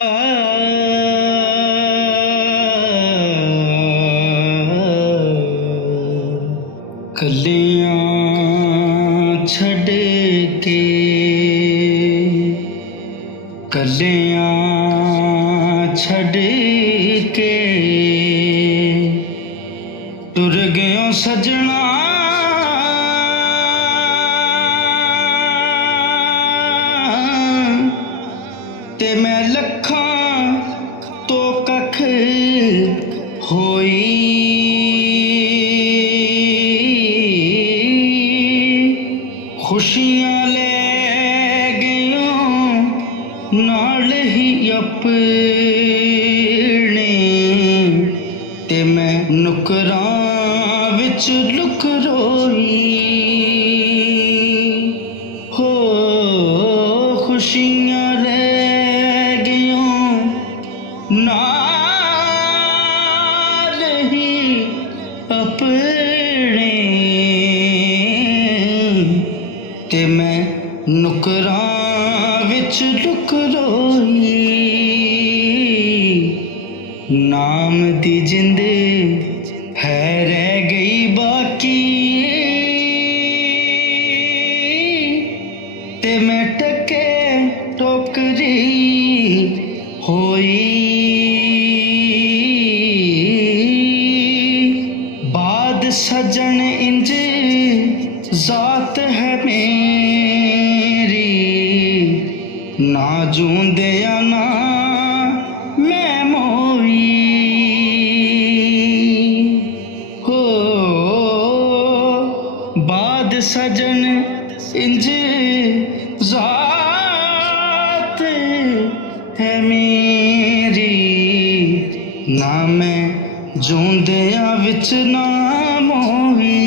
आ कलियां छड़ के कलियां छड़ के टुर गयो सजना ते मैं लखां तो कख होई खुशियां ले गयो नाल ही अपने ते मैं नुकरां विच लुक रोई हो खुशियां ले गयो नाल ही अपने ते मैं नुकरां विच लुक रोई नाम दी जिंद है रह गई बाकी ते मैं टके टोकरी होई बाद सजन इंज जात है मेरी ना जूंदे ना मैं मोई हो बाद सजन इंज जात है मेरी ना मैं जूंदिया विच ना मोई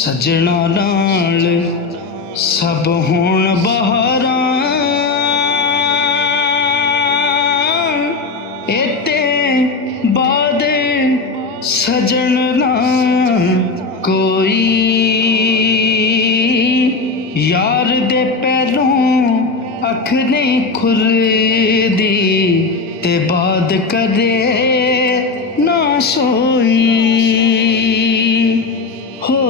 सजना नाल सब होण बहारां एते बाद सजन ना कोई यार दे पैरों अख नहीं खुलदी ते बाद करे ना सोई हो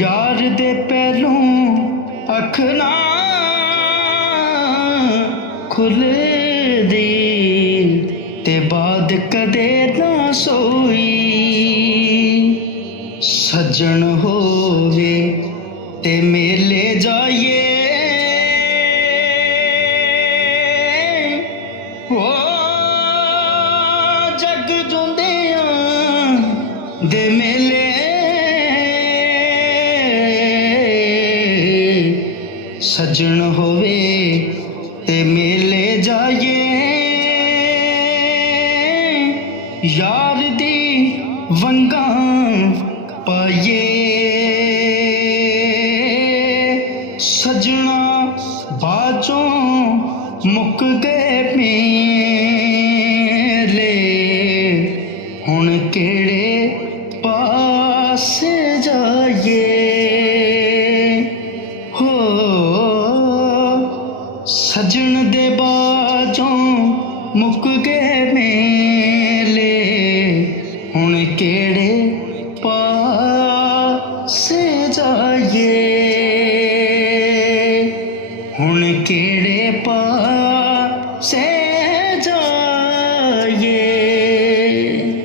यार दे पैरों अख ना खुलदी ते बाद कदे ना सोई सजन होवे ते मेले जाइए ओ जग जुंदियां दे मेले सजन होवे ते मेले जाइए यार दी वंगां पाइए सजना बाजों मुक गए मेले हुण केड़े पास जाइए हो सजन दे बाजों मुक गए मेले हुण केड़े पास जाइए हुण केड़े पास